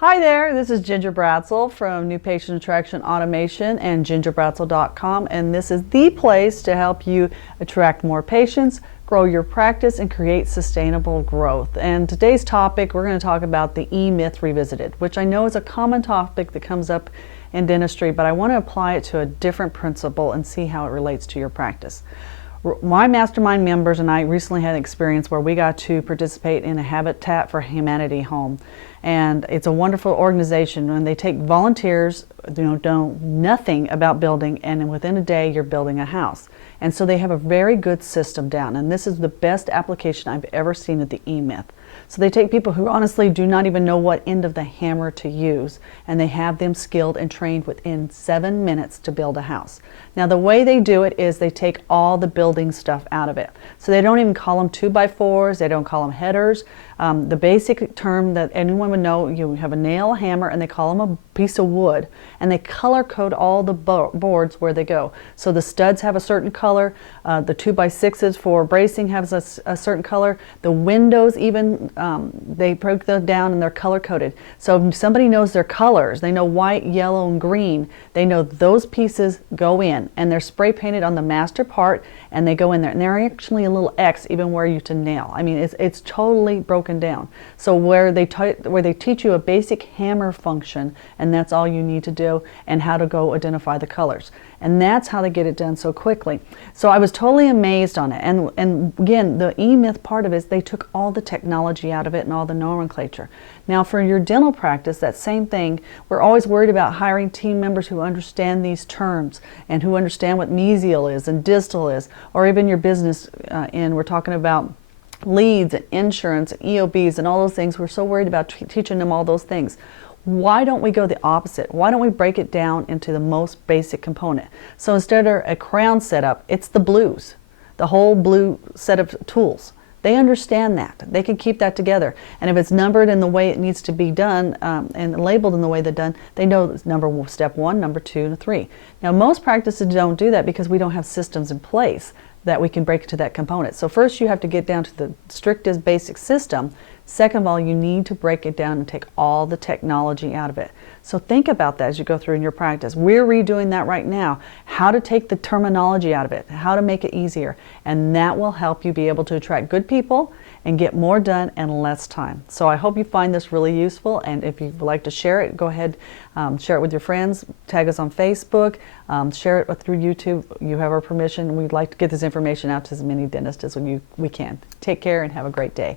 Hi there, this is Ginger Bratzel from New Patient Attraction Automation and gingerbratzel.com, and this is the place to help you attract more patients, grow your practice, and create sustainable growth. And today's topic, we're going to talk about the E-myth revisited, which I know is a common topic that comes up in dentistry, but I want to apply it to a different principle and see how it relates to your practice. My mastermind members and I recently had an experience where we got to participate in a Habitat for Humanity home, and it's a wonderful organization. When they take volunteers, know nothing about building, and within a day you're building a house. And so they have a very good system down, and this is the best application I've ever seen of the E-myth. So they take people who honestly do not even know what end of the hammer to use, and they have them skilled and trained within 7 minutes to build a house. Now the way they do it is they take all the building stuff out of it. So they don't even call them 2x4s, they don't call them headers. The basic term that anyone would know, you have a nail, a hammer, and they call them a piece of wood, and they color code all the boards where they go. So the studs have a certain color, the 2x6s for bracing has a certain color, the windows even, they broke them down and they're color coded. So if somebody knows their colors, they know white, yellow, and green, they know those pieces go in, and they're spray painted on the master part, and they go in there, and they're actually a little X even where you to nail. I mean, it's totally broken down. So where they teach you a basic hammer function, and that's all you need to do, and how to go identify the colors. And that's how they get it done so quickly. So I was totally amazed on it. And again, the E-myth part of it is they took all the technology out of it and all the nomenclature. Now for your dental practice, that same thing, we're always worried about hiring team members who understand these terms and who understand what mesial is and distal is, or even your business end. We're talking about leads and insurance and EOBs and all those things. We're so worried about teaching them all those things. Why don't we go the opposite? Why don't we break it down into the most basic component? So instead of a crown setup, it's the blues, the whole blue set of tools. They understand that. They can keep that together. And if it's numbered in the way it needs to be done and labeled in the way they're done, they know it's step 1, number 2, and 3. Now most practices don't do that because we don't have systems in place that we can break to that component. So first you have to get down to the strictest basic system. Second of all, you need to break it down and take all the technology out of it. So think about that as you go through in your practice. We're redoing that right now, how to take the terminology out of it, how to make it easier, and that will help you be able to attract good people and get more done in less time. So I hope you find this really useful, and if you'd like to share it, go ahead, share it with your friends, tag us on Facebook, share it through YouTube. You have our permission. We'd like to get this information out to as many dentists as we can. Take care and have a great day.